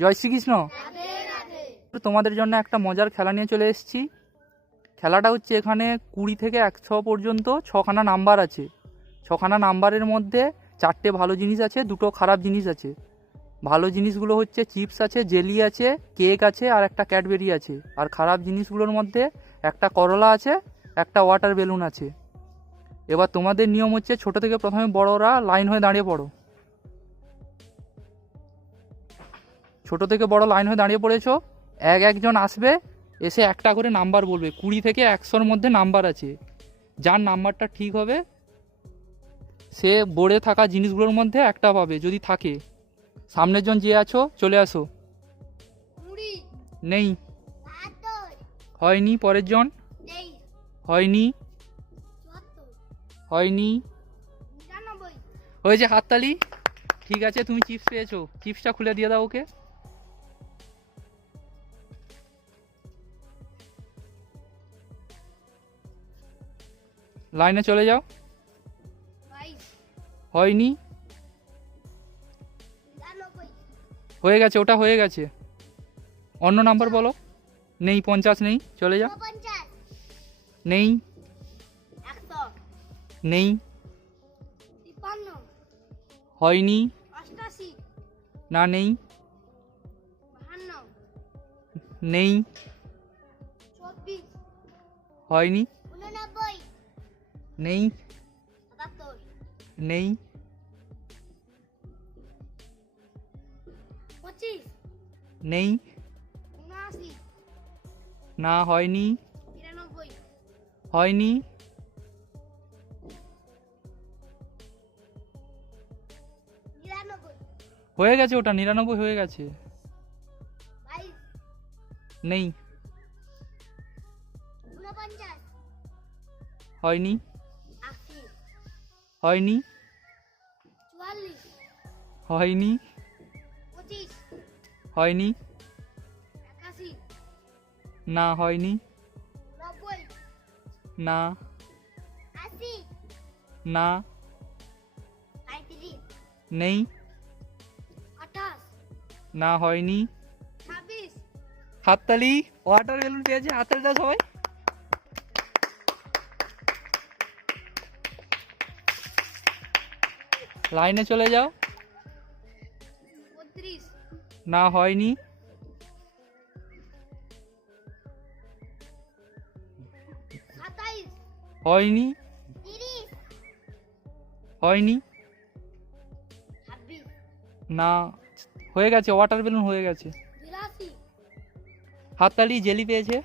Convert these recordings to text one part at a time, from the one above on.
জয় শ্রীকৃষ্ণ। তোমাদের জন্য একটা মজার খেলা নিয়ে চলে এসেছি। খেলাটা হচ্ছে এখানে কুড়ি থেকে একশো পর্যন্ত ছখানা নাম্বার আছে। ছখানা নাম্বারের মধ্যে চারটে ভালো জিনিস আছে দুটো খারাপ জিনিস আছে। ভালো জিনিসগুলো হচ্ছে চিপস আছে জেলি আছে কেক আছে আর একটা ক্যাডবেরি আছে। আর খারাপ জিনিসগুলোর মধ্যে একটা করলা আছে একটা ওয়াটার বেলুন আছে। এবার তোমাদের নিয়ম হচ্ছে ছোট থেকে প্রথমে বড়রা লাইন হয়ে দাঁড়িয়ে পড়ো। ছোট থেকে বড় লাইন হয়ে দাঁড়িয়ে পড়েছো? এক একজন আসবে এসে একটা করে নাম্বার বলবে। কুড়ি থেকে একশোর মধ্যে নাম্বার আছে। যার নাম্বারটা ঠিক হবে সে বোর্ডে থাকা জিনিসগুলোর মধ্যে একটা পাবে যদি থাকে। সামনের জন যে আছো চলে আসো। নেই। হয়নি পরের জন? হয়নি। হয়নি। হয়েছে হাততালি ঠিক আছে তুমি চিপস পেয়েছ। চিপসটা খুলে দিয়ে দাও ওকে। লাইনে চলে যাও। হয়নি? হয়ে গেছে, ওটা হয়ে গেছে। অন্য নাম্বার বলো। নেই, পঞ্চাশ নেই, চলে যাও। নেই। নেই। হয়নি। না, নেই। নেই। হয়নি। নেই নেই নেই না হয়নি হয়নি হয়ে গেছে ওটা নিরানব্বই হয়ে গেছে। নেই। হয়নি। হয়নি? হয়নি? হয়নি? না হয়নি? না। না। নেই? না হয়নি? হাততালি ওয়াটার বেলুন পেয়েছে হাততালি দাও সবাই লাইনে চলে যাও। না হয়নি। হয়নি। হয়নি। না হয়ে গেছে ওয়াটার বেলুন হয়ে গেছে। হাততালি জেলি পেয়েছে।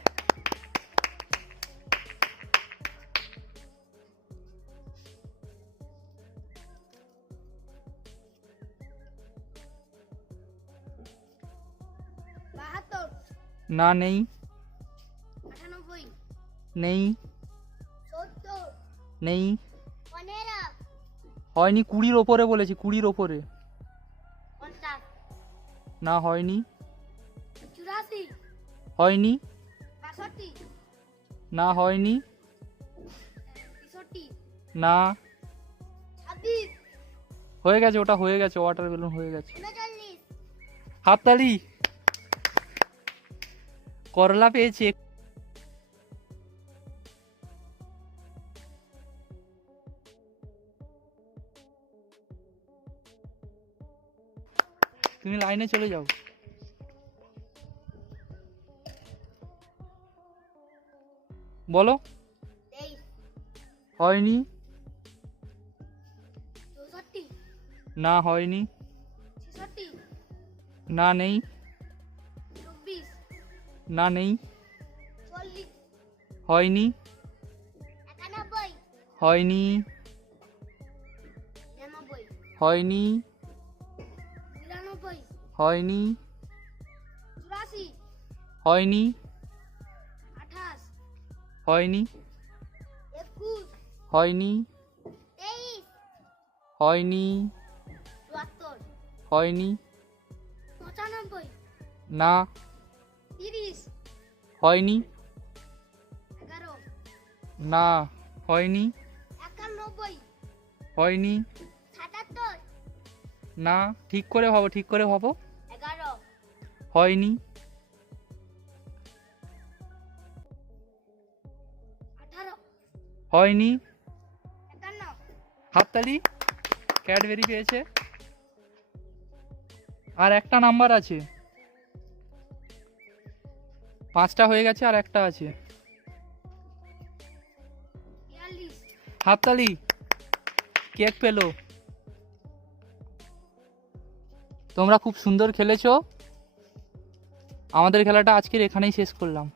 না নেই। নেই। নেই। হয়নি কুড়ির ওপরে বলেছি কুড়ির ওপরে। না হয়নি। হয়নি। না হয়নি। না। হয়ে গেছে ওটা হয়ে গেছে ওয়াটার বেলুন হয়ে গেছে। হাততালি। করলা পেয়েছে। তুমি লাইনে চলে যাও। বলো। হয়নি। না হয়নি। না নেই। না নেই। হয়নি। হয়নি। হয়নি। হয়নি। হয়নি। হয়নি। হয়নি। হয়নি। হয়নি। না। হয়নি। না হয়নি। হয়নি। না ঠিক করে ভাবো ঠিক করে ভাবো। হয়নি। হয়নি। হাততালি। ক্যাডবেরি পেয়েছে। আর একটা নাম্বার আছে। পাঁচটা হয়ে গেছে আর একটা আছে। হাততালি। কেক পেল। তোমরা খুব সুন্দর খেলেছো। আমাদের খেলাটা আজকের এখানেই শেষ করলাম।